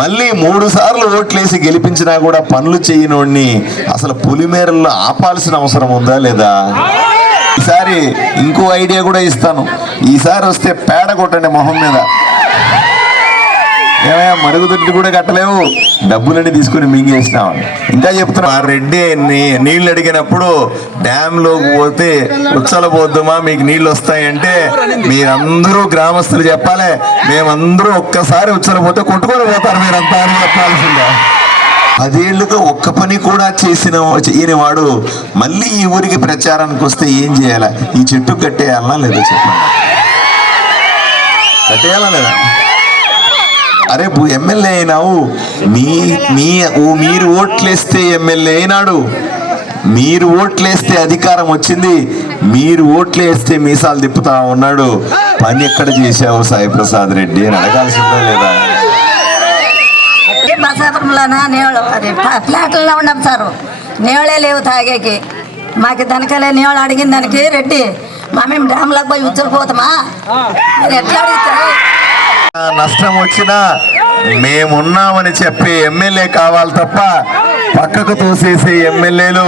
మళ్ళీ 3 సార్లు ఓట్లేసి గెలిపించినా కూడా పనులు చేయనోడిని అసలు పొలిమేరల్లో ఆపాల్సిన అవసరం ఉందా లేదా? ఈసారి ఇంకో ఐడియా కూడా ఇస్తాను. ఈసారి వస్తే పేడ కొట్టండి మొహం మీద. ఏమయ్యా మరుగుదొడ్డి కూడా కట్టలేవు, డబ్బులన్నీ తీసుకుని మింగేసినావు. ఇంకా చెప్తున్నా, ఆ రెడ్డి నీళ్ళు అడిగినప్పుడు డ్యాంలోకి పోతే ఉచ్చలబోద్దుమా మీకు నీళ్ళు వస్తాయంటే మీరందరూ గ్రామస్తులు చెప్పాలి, మేమందరూ ఒక్కసారి ఉచ్చలపోతే కొట్టుకొని పోతారు మీరంతా అని చెప్పాల్సిందే. 10 ఏళ్ళుగా ఒక్క పని కూడా చేయని వాడు మళ్ళీ ఈ ఊరికి ప్రచారానికి వస్తే ఏం చేయాలా? ఈ చెట్టు కట్టేయాలనా లేదా చెప్పండి? కట్టేయాలా లేదా? అరే ఎమ్మెల్యే అయినావు, మీరు ఓట్లేస్తే ఎమ్మెల్యే అయినాడు, మీరు ఓట్లేస్తే అధికారం వచ్చింది, మీరు ఓట్లేస్తే మీసాలు తిప్పుతా ఉన్నాడు. పని ఎక్కడ చేశావు సాయి ప్రసాద్ రెడ్డి అని అడగాల్సిందా లేదా? బసాపురంలోనా నీళ్ళు అది ఫ్లాట్లలో ఉన్నాం సారు, నీళ్ళే లేవు తాగేకి. మాకు దనకలే నీళ్ళు అడిగిన దానికి రెడ్డి మేము డ్యామ్లకు పోయి ఉచ్చలిపోతామా? మీరు ఎట్లా అడుగుతారు? నష్టం వచ్చినా మేమున్నామని చెప్పే ఎమ్మెల్యే కావాలి తప్ప పక్కకు తోసేసే ఎమ్మెల్యేలు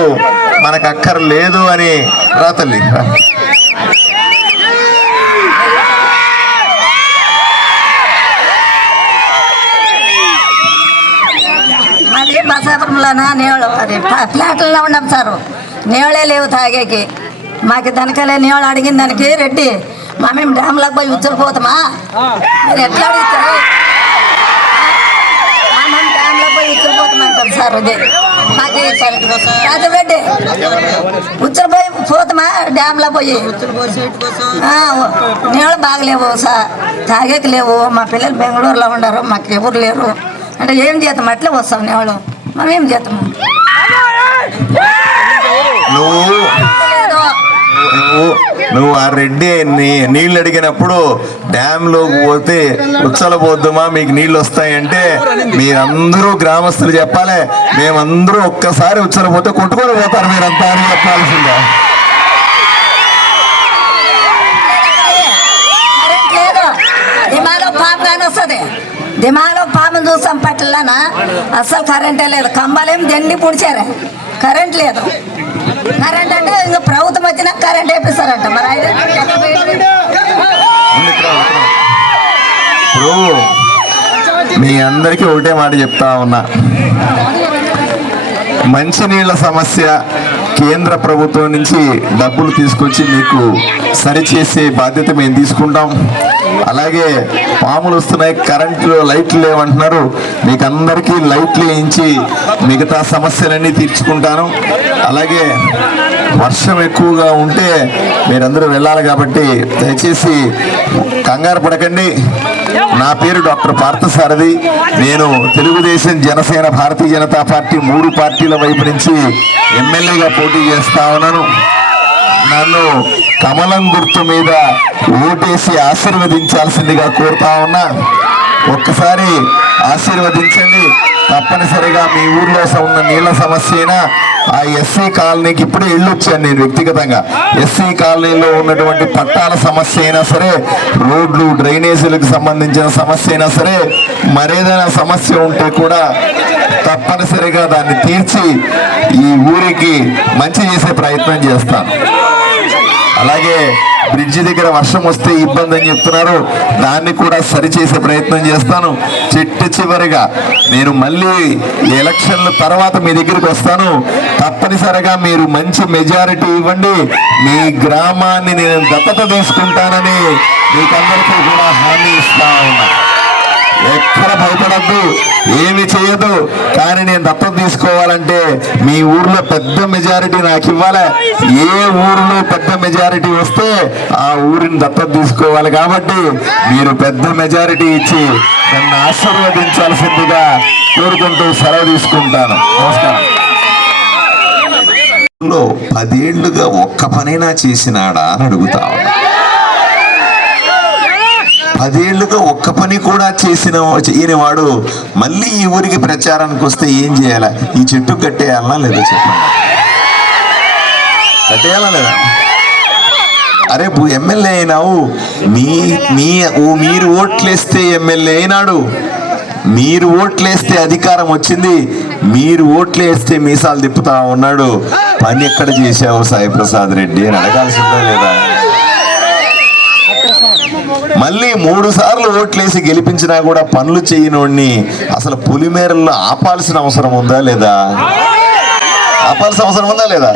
మనకు అక్కర్లేదు అని రాతల్లి. మాది బసాపురంలోనా నీళ్ళు అది ఫ్లాట్లలో ఉన్నాం సారు, నీళ్ళే లేవు తాగేకి. మాకు దనకలే నీళ్ళు అడిగిన దానికి రెడ్డి మేము డ్యామ్లకు పోయి ఉచ్చలిపోతామా? మీరు ఎట్లా అడుగుతారు? మేము డ్యామ్లకు పోయి ఉచ్చలిపోతామంటారు సార్. అదే మాకు రాజరెడ్డి ఉచ్చలిపోయి పోతామా డ్యామ్లో పోయి? నీళ్ళు బాగలేవు సార్, తాగేకి లేవు. మా పిల్లలు బెంగళూరులో ఉండరు, మాకు ఎవరు లేరు. అంటే ఏం చేస్తాం? అట్లే వస్తాం నీళ్ళు, మనం ఏం చేస్తాము? నువ్వు ఆ రెడ్డి నీళ్ళు అడిగినప్పుడు డ్యాంలోకి పోతే ఉచ్చలబోద్దుమా మీకు నీళ్ళు వస్తాయంటే మీరందరూ గ్రామస్తులు చెప్పాలి, మేమందరూ ఒక్కసారి ఉచ్చలపోతే కొట్టుకొని పోతారు మీరంతా అని చెప్పాల్సిందా? దిమాలో పాము కానీ వస్తుంది, దిమాలో పాము చూసాం పట్లనా అసలు కరెంటే లేదు. కంబాలేం దండి పుడిచారా, కరెంట్ లేదు. కరెంట్ అంటే ఇంకా ప్రభుత్వం వచ్చినా కరెంట్ వేపిస్తారంట. మరి మీ అందరికీ ఒకటే మాట చెప్తా ఉన్నా, మంచినీళ్ళ సమస్య కేంద్ర ప్రభుత్వం నుంచి డబ్బులు తీసుకొచ్చి మీకు సరిచేసే బాధ్యత మేము తీసుకుంటాం. అలాగే పాములు వస్తున్నాయి, కరెంటు లైట్లు లేవంటున్నారు, మీకు అందరికీ లైట్లు వేయించి మిగతా సమస్యలన్నీ తీర్చుకుంటాను. అలాగే వర్షం ఎక్కువగా ఉంటే మీరందరూ వెళ్ళాలి కాబట్టి దయచేసి కంగారు పడకండి. నా పేరు డాక్టర్ పార్థసారథి. నేను తెలుగుదేశం, జనసేన, భారతీయ జనతా పార్టీ 3 పార్టీల వైపు నుంచి ఎమ్మెల్యేగా పోటీ చేస్తా ఉన్నాను. నన్ను కమలం గుర్తు మీద ఓటేసి ఆశీర్వదించాల్సిందిగా కోరుతా ఉన్నా. ఒక్కసారి ఆశీర్వదించండి. తప్పనిసరిగా మీ ఊర్లో ఉన్న నీళ్ళ సమస్య అయినా, ఆ ఎస్సీ కాలనీకి ఇప్పుడే వెళ్ళొచ్చాను నేను వ్యక్తిగతంగా. ఎస్సీ కాలనీలో ఉన్నటువంటి పట్టాల సమస్య అయినా సరే, రోడ్లు డ్రైనేజీలకు సంబంధించిన సమస్య అయినా సరే, మరేదైనా సమస్య ఉంటే కూడా తప్పనిసరిగా దాన్ని తీర్చి ఈ ఊరికి మంచి చేసే ప్రయత్నం చేస్తాను. అలాగే బ్రిడ్జి దగ్గర వర్షం వస్తే ఇబ్బంది అని చెప్తున్నారు, దాన్ని కూడా సరిచేసే ప్రయత్నం చేస్తాను. చివరిగా నేను మళ్ళీ ఎలక్షన్ల తర్వాత మీ దగ్గరికి వస్తాను. తప్పనిసరిగా మీరు మంచి మెజారిటీ ఇవ్వండి. మీ గ్రామాన్ని నేను దత్తత తీసుకుంటానని మీకందరికీ కూడా హామీ ఇస్తా ఉన్నా. ఎక్కడ భయపడద్దు, ఏమి చేయదు. కానీ నేను దత్తత తీసుకోవాలంటే మీ ఊర్లో పెద్ద మెజారిటీ నాకు ఇవ్వాలి. ఏ ఊరిలో పెద్ద మెజారిటీ వస్తే ఆ ఊరిని దత్తత తీసుకోవాలి. కాబట్టి మీరు పెద్ద మెజారిటీ ఇచ్చి నన్ను ఆశీర్వదించాల్సిందిగా కోరుకుంటూ సెలవు తీసుకుంటాను. నమస్కారం. 10 ఏళ్లుగా ఒక్క పనైనా చేసినాడా అని అడుగుతా ఉన్నా. 10 ఏళ్లుగా ఒక్క పని కూడా చేయని వాడు మళ్ళీ ఈ ఊరికి ప్రచారానికి వస్తే ఏం చేయాలా? ఈ చెట్టు కట్టేయాలనా లేదా చెప్పండి? కట్టేయాలా లేదా? అరే ఎమ్మెల్యే అయినావు, మీరు ఓట్లేస్తే ఎమ్మెల్యే అయినాడు, మీరు ఓట్లేస్తే అధికారం వచ్చింది, మీరు ఓట్లేస్తే మీసాలు తిప్పుతా ఉన్నాడు. పని ఎక్కడ చేశావు సాయి ప్రసాద్ రెడ్డి అని అడగాల్సిందా లేదా? మళ్ళీ 3 సార్లు ఓట్లేసి గెలిపించినా కూడా పనులు చేయనోడిని అసలు పొలిమేరల్లో ఆపాల్సిన అవసరం ఉందా లేదా? ఆపాల్సిన అవసరం ఉందా లేదా?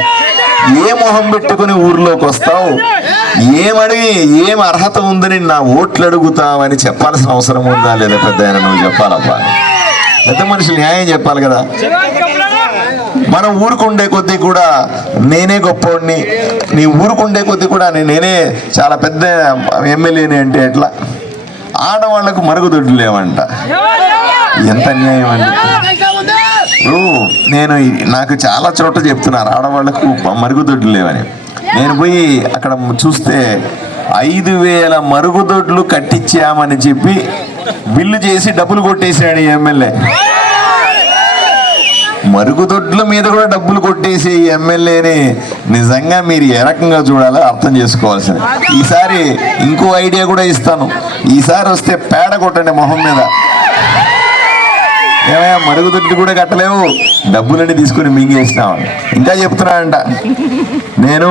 ఏ మొహం పెట్టుకుని ఊర్లోకి వస్తావు, ఏమడిగి ఏం అర్హత ఉందని నా ఓట్లు అడుగుతావని చెప్పాల్సిన అవసరం ఉందా లేదా? పెద్ద ఆయన నువ్వు చెప్పాలబ్బా, పెద్ద మనుషులు న్యాయం చెప్పాలి కదా. మనం ఊరుకుండే కొద్దీ కూడా నేనే గొప్పవాడిని, నీ ఊరుకుండే కొద్దీ కూడా నేనే చాలా పెద్ద ఎమ్మెల్యేని అంటే ఎట్లా? ఆడవాళ్లకు మరుగుదొడ్లు లేవంట, ఎంత అన్యాయం అండి. నేను నాకు చాలా చోట్ల చెప్తున్నారు ఆడవాళ్లకు మరుగుదొడ్లు లేవని. నేను పోయి అక్కడ చూస్తే 5,000 మరుగుదొడ్లు కట్టించామని చెప్పి బిల్లు చేసి డబ్బులు కొట్టేసాడు ఈ ఎమ్మెల్యే. మరుగుదొడ్ల మీద కూడా డబ్బులు కొట్టేసి ఎమ్మెల్యేని నిజంగా మీరు ఏ రకంగా చూడాలో అర్థం చేసుకోవాల్సింది. ఈసారి ఇంకో ఐడియా కూడా ఇస్తాను, ఈసారి వస్తే పేడ కొట్టండి మొహం మీద. ఏమయ్యా మరుగుదొడ్లు కూడా కట్టలేవు, డబ్బులన్నీ తీసుకుని మింగేసినావు. ఇంకా చెప్తున్నానంట, నేను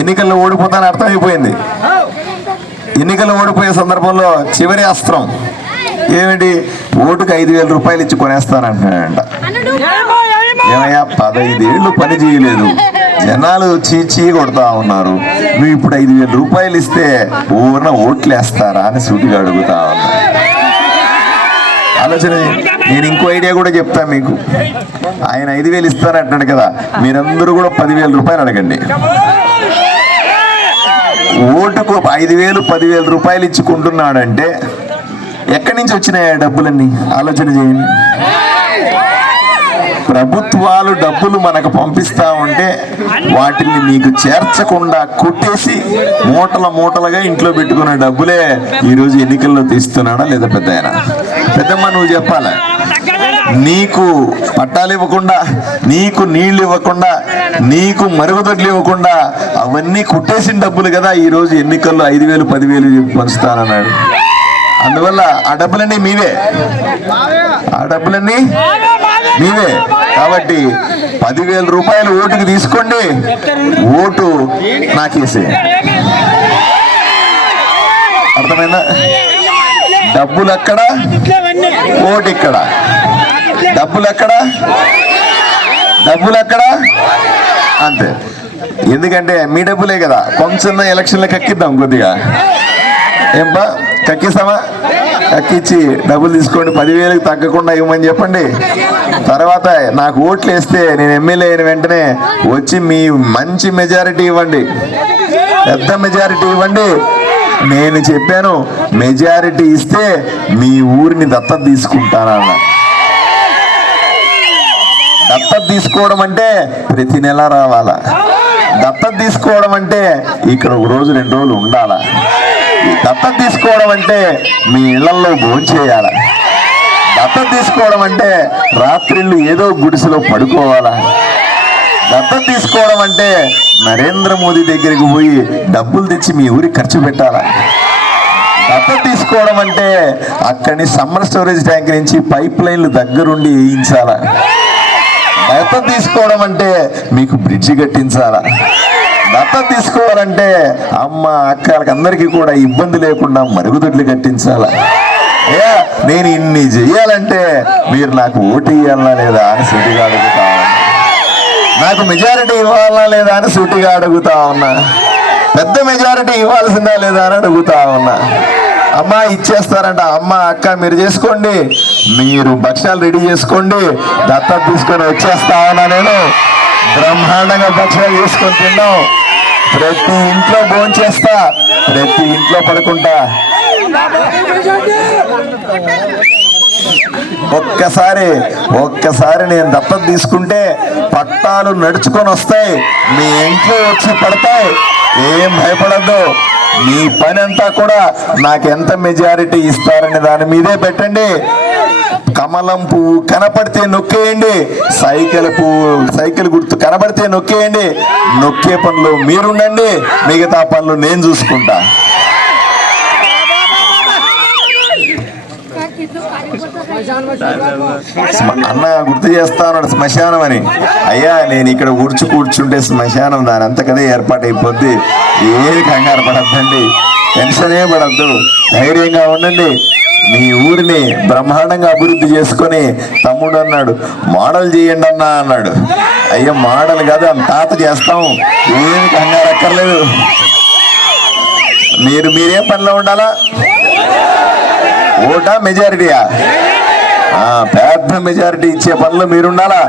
ఎన్నికల్లో ఓడిపోతాను అర్థమైపోయింది. ఎన్నికల్లో ఓడిపోయే సందర్భంలో చివరి అస్త్రం ఏమిటి? ఓటుకు 5,000 రూపాయలు ఇచ్చి కొనేస్తానంటున్నాడంట. ఏమయ్యా 15 ఏళ్ళు పని చేయలేదు, జనాలు చీ కొడతా ఉన్నారు, నువ్వు ఇప్పుడు 5,000 రూపాయలు ఇస్తే ఊరిన ఓట్లు వేస్తారా అని సూటిగా అడుగుతా ఉన్నా. ఆలోచన. నేను ఇంకో ఐడియా కూడా చెప్తా మీకు. ఆయన 5,000 ఇస్తానంటున్నాడు కదా, మీరందరూ కూడా 10,000 రూపాయలు అడగండి. ఓటుకు 5,000 10,000 రూపాయలు ఇచ్చుకుంటున్నాడంటే ఎక్కడి నుంచి వచ్చినాయి ఆ డబ్బులన్నీ? ఆలోచన చేయండి. ప్రభుత్వాలు డబ్బులు మనకు పంపిస్తా ఉంటే వాటిని మీకు చేర్చకుండా కొట్టేసి మూటలుగా ఇంట్లో పెట్టుకున్న డబ్బులే ఈరోజు ఎన్నికల్లో తీస్తున్నాడా లేదా? పెద్ద ఆయన, పెద్దమ్మ నువ్వు చెప్పాల. నీకు పట్టాలు ఇవ్వకుండా, నీకు నీళ్లు ఇవ్వకుండా, నీకు మరుగుదొడ్లు ఇవ్వకుండా అవన్నీ కొట్టేసిన డబ్బులు కదా ఈరోజు ఎన్నికల్లో 5,000 10,000 పంచుతానన్నాడు. అందువల్ల ఆ డబ్బులన్నీ మీవే, ఆ డబ్బులన్నీ మీవే. కాబట్టి 10,000 రూపాయలు ఓటుకి తీసుకోండి, ఓటు నాకేసే. అర్థమైందా? డబ్బులు ఎక్కడ, ఓటు ఇక్కడ. డబ్బులు ఎక్కడ, డబ్బులు ఎక్కడ, అంతే. ఎందుకంటే మీ డబ్బులే కదా, కొంచెం ఎలక్షన్లో కక్కిద్దాం కొద్దిగా. ఏంపా కక్కిస్తామా? కక్కిచ్చి డబ్బులు తీసుకోండి, 10,000కి తగ్గకుండా ఇవ్వమని చెప్పండి. తర్వాత నాకు ఓట్లు వేస్తే నేను ఎమ్మెల్యే అయిన వెంటనే వచ్చి మీ మంచి మెజారిటీ ఇవ్వండి, పెద్ద మెజారిటీ ఇవ్వండి. నేను చెప్పాను, మెజారిటీ ఇస్తే మీ ఊరిని దత్తత తీసుకుంటానన్న. దత్తత తీసుకోవడం అంటే ప్రతి నెల రావాలా? దత్తత తీసుకోవడం అంటే ఇక్కడ 1 రోజు 2 రోజులు ఉండాలా? దత్తత తీసుకోవడం అంటే మీ ఇళ్లలో భోంచేయాలా? దత్తత తీసుకోవడం అంటే రాత్రిళ్ళు ఏదో గుడిసెలో పడుకోవాలా? దత్తత తీసుకోవడం అంటే నరేంద్ర మోదీ దగ్గరికి పోయి డబ్బులు తెచ్చి మీ ఊరికి ఖర్చు పెట్టాలా? దత్తత తీసుకోవడం అంటే అక్కడి సమ్మర్ స్టోరేజ్ ట్యాంక్ నుంచి పైప్ లైన్లు దగ్గరుండి వేయించాలా? దత్తత తీసుకోవడం అంటే మీకు బ్రిడ్జి కట్టించాలా? దత్తత తీసుకోవాలంటే అమ్మ అక్కలకి అందరికీ కూడా ఇబ్బంది లేకుండా మరుగుదొడ్లు కట్టించాలా? నేను ఇన్ని చెయ్యాలంటే మీరు నాకు ఓటు ఇవ్వాలనా లేదా అని సూటిగా అడుగుతా ఉన్నా. నాకు మెజారిటీ ఇవ్వాలనా లేదా అని సూటిగా అడుగుతా ఉన్నా. పెద్ద మెజారిటీ ఇవ్వాల్సిందా లేదా అని అడుగుతా ఉన్నా. అమ్మ ఇచ్చేస్తారంట, అమ్మ అక్క మీరు చేసుకోండి, మీరు భక్ష్యాలు రెడీ చేసుకోండి, దత్తత తీసుకొని వచ్చేస్తా ఉన్నా. నేను బ్రహ్మాండంగా భక్ష్యాలు చేసుకొని తిన్నాం, ప్రతి ఇంట్లో భోంచేస్తా, ప్రతి ఇంట్లో పడుకుంటా. ఒక్కసారి నేను దత్తత తీసుకుంటే పట్టాలు నడుచుకొని వస్తాయి, మీ ఇంట్లో వచ్చి పడతాయి. ఏం భయపడద్దు. మీ పని అంతా కూడా నాకు ఎంత మెజారిటీ ఇస్తారని దాని మీదే పెట్టండి. కమలం పువ్వు కనపడితే నొక్కేయండి, సైకిల్ గుర్తు కనబడితే నొక్కేయండి. నొక్కే పనులు మీరుండండి, మిగతా పనులు నేను చూసుకుంటా. అన్న గుర్తు చేస్తా ఉన్నాడు శ్మశానం అని. అయ్యా నేను ఇక్కడ కూర్చుంటే శ్మశానం దాని అంతకదే ఏర్పాటు అయిపోద్ది. ఏది కంగారు పడద్దండి, టెన్షనే పడద్దు, ధైర్యంగా ఉండండి. మీ ఊరిని బ్రహ్మాండంగా అభివృద్ధి చేసుకొని తమ్ముడు అన్నాడు మోడల్ చేయండి అన్నా అన్నాడు. అయ్యా మోడల్ కాదు, అంత తాత చేస్తాం, ఏమి కంగారు అక్కర్లేదు. మీరే పనిలో ఉండాలా? ఓటా మెజారిటీయా? పెద్ద మెజారిటీ ఇచ్చే పనులు మీరుండాలా.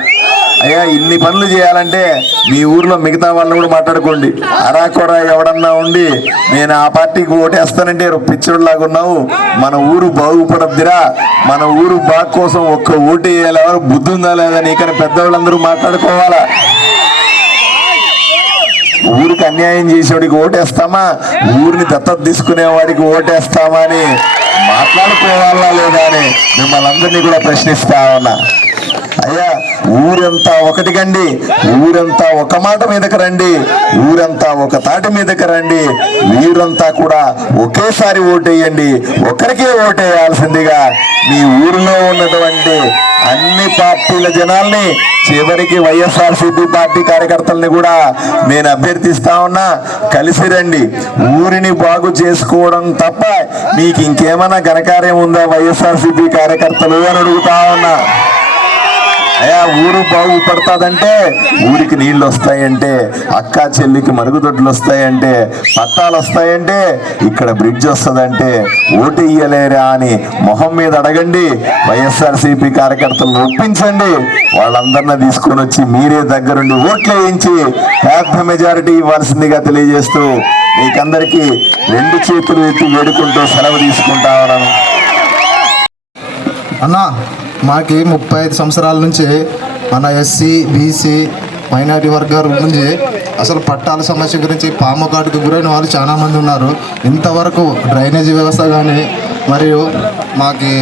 అయ్యా ఇన్ని పనులు చేయాలంటే మీ ఊర్లో మిగతా వాళ్ళని కూడా మాట్లాడుకోండి. అరాకొరా ఎవడన్నా ఉండి నేను ఆ పార్టీకి ఓటేస్తానంటే పిచ్చోడ్లాగా ఉన్నావు, మన ఊరు బాగుపడద్దిరా, మన ఊరు బాగు కోసం ఒక్క ఓటు వేయాలి, ఎవరు బుద్ధి ఉందా లేదా నీకని పెద్దవాళ్ళందరూ మాట్లాడుకోవాలా. ఊరికి అన్యాయం చేసేవాడికి ఓటేస్తామా, ఊరిని దత్తత తీసుకునేవాడికి ఓటేస్తామా అని మాట్లాడుకోవాలా లేదా అని మిమ్మల్ని అందరినీ కూడా ప్రశ్నిస్తా ఉన్నా. అయ్యా ఊరంతా ఒకటి కండి, ఊరంతా ఒక మాట మీదకి రండి, ఊరంతా ఒక తాటి మీదకి రండి, వీరంతా కూడా ఒకేసారి ఓటేయండి. ఒకరికే ఓటేయాల్సిందిగా మీ ఊరిలో ఉన్నటువంటి అన్ని పార్టీల జనాల్ని, చివరికి వైఎస్ఆర్సీపీ పార్టీ కార్యకర్తల్ని కూడా నేను అభ్యర్థిస్తా ఉన్నా. కలిసి రండి, ఊరిని బాగు చేసుకోవడం తప్ప మీకు ఇంకేమైనా ఘనకార్యం ఉందా వైఎస్ఆర్సీపీ కార్యకర్తలు అని అడుగుతా ఉన్నా. అయ్యా ఊరు బాగుపడుతుందంటే, ఊరికి నీళ్ళు వస్తాయంటే, అక్కా చెల్లికి మరుగుదొడ్లు వస్తాయంటే, పట్టాలు వస్తాయంటే, ఇక్కడ బ్రిడ్జ్ వస్తుందంటే ఓటు ఇయ్యలేరా అని మొహం మీద అడగండి. వైఎస్ఆర్సీపీ కార్యకర్తలను ఒప్పించండి, వాళ్ళందరినీ తీసుకొని వచ్చి మీరే దగ్గరుండి ఓట్లు వేయించి పెద్ద మెజారిటీ ఇవ్వాల్సిందిగా తెలియజేస్తూ మీకందరికీ 2 చేతులు ఎత్తి వేడుకుంటూ సెలవు తీసుకుంటా ఉన్నాను. అన్నా మాకి 35 సంవత్సరాల నుంచి మన ఎస్సీ బీసీ మైనారిటీ వర్గాల నుంచి అసలు పట్టాల సమస్య గురించి పాముకాటుకు గురైన వాళ్ళు చాలామంది ఉన్నారు. ఇంతవరకు డ్రైనేజీ వ్యవస్థ కానీ మరియు మాకి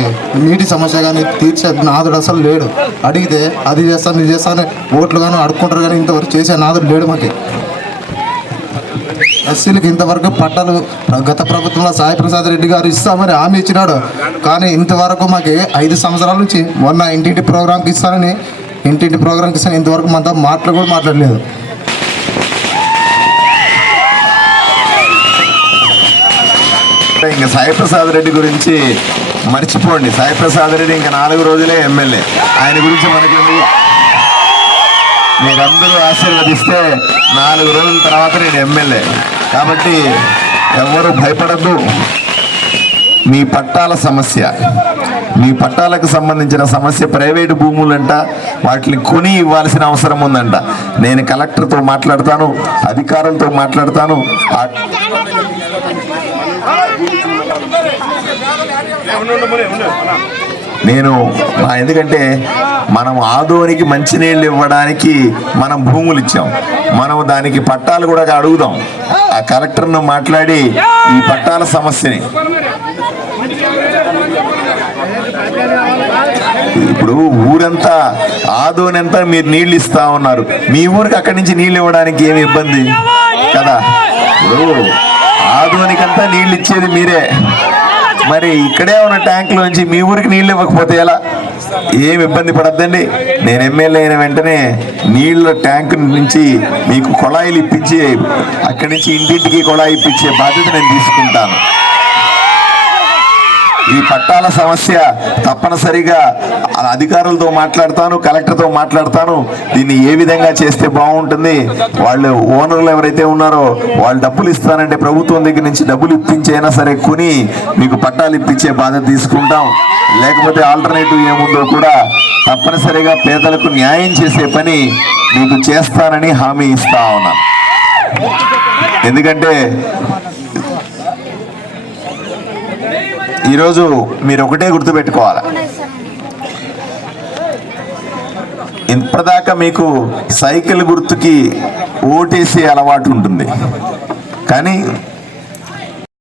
నీటి సమస్య కానీ తీర్చే నాదుడు అసలు లేడు. అడిగితే అది చేస్తాను ఇది చేస్తాను ఓట్లు కానీ అడుక్కుంటారు, కానీ ఇంతవరకు చేసే నాదుడు లేడు. మాకి ఎస్సీలకు ఇంతవరకు పట్టాలు గత ప్రభుత్వంలో సాయి ప్రసాద్ రెడ్డి గారు ఇస్తామని హామీ ఇచ్చినాడు, కానీ ఇంతవరకు మాకు 5 సంవత్సరాల నుంచి మొన్న ఇంటింటి ప్రోగ్రాంకి ఇస్తానని ఇంతవరకు మనతో మాటలు కూడా మాట్లాడలేదు. ఇంకా సాయి ప్రసాద్ రెడ్డి గురించి మర్చిపోండి. సాయి ప్రసాద్ రెడ్డి ఇంకా 4 రోజులే ఎమ్మెల్యే. ఆయన గురించి మనకి మీరందరూ ఆశీర్వదిస్తే 4 రోజుల తర్వాత నేను ఎమ్మెల్యే. కాబట్టి ఎవరు భయపడద్దు. మీ పట్టాల సమస్య, మీ పట్టాలకు సంబంధించిన సమస్య ప్రైవేటు భూములంట, వాటిని కొని ఇవ్వాల్సిన అవసరం ఉందంట. నేను కలెక్టర్తో మాట్లాడతాను, అధికారులతో మాట్లాడతాను. ఎందుకంటే మనం ఆదోనికి మంచినీళ్ళు ఇవ్వడానికి మనం భూములు ఇచ్చాం, మనం దానికి పట్టాలు కూడా అడుగుదాం. ఆ కలెక్టర్ను మాట్లాడి ఈ పట్టాల సమస్యని, ఇప్పుడు ఊరంతా ఆదోనంతా మీరు నీళ్ళు ఇస్తా ఉన్నారు, మీ ఊరికి అక్కడి నుంచి నీళ్ళు ఇవ్వడానికి ఏమి ఇబ్బంది కదా. ఇప్పుడు ఆదోనికంతా నీళ్ళు ఇచ్చేది మీరే, మరి ఇక్కడే ఉన్న ట్యాంకులోంచి మీ ఊరికి నీళ్ళు ఇవ్వకపోతే ఎలా? ఏమి ఇబ్బంది పడద్దండి. నేను ఎమ్మెల్యే అయిన వెంటనే నీళ్ళ ట్యాంకు నుంచి మీకు కొళాయిలు ఇప్పించి అక్కడి నుంచి ఇంటింటికి కొళాయి ఇప్పించే బాధ్యత నేను తీసుకుంటాను. ఈ పట్టాల సమస్య తప్పనిసరిగా అధికారులతో మాట్లాడతాను, కలెక్టర్తో మాట్లాడతాను. దీన్ని ఏ విధంగా చేస్తే బాగుంటుంది, వాళ్ళు ఓనర్లు ఎవరైతే ఉన్నారో వాళ్ళు డబ్బులు ఇస్తానంటే ప్రభుత్వం దగ్గర నుంచి డబ్బులు ఇప్పించైనా సరే కొని మీకు పట్టాలు ఇప్పించే బాధ్యత తీసుకుంటాం. లేకపోతే ఆల్టర్నేటివ్ ఏముందో కూడా తప్పనిసరిగా పేదలకు న్యాయం చేసే పని మీకు చేస్తానని హామీ ఇస్తా ఉన్నాను. ఎందుకంటే ఈరోజు మీరు ఒకటే గుర్తుపెట్టుకోవాలి, ఇప్పటిదాకా మీకు సైకిల్ గుర్తుకి ఓటేసే అలవాటు ఉంటుంది, కానీ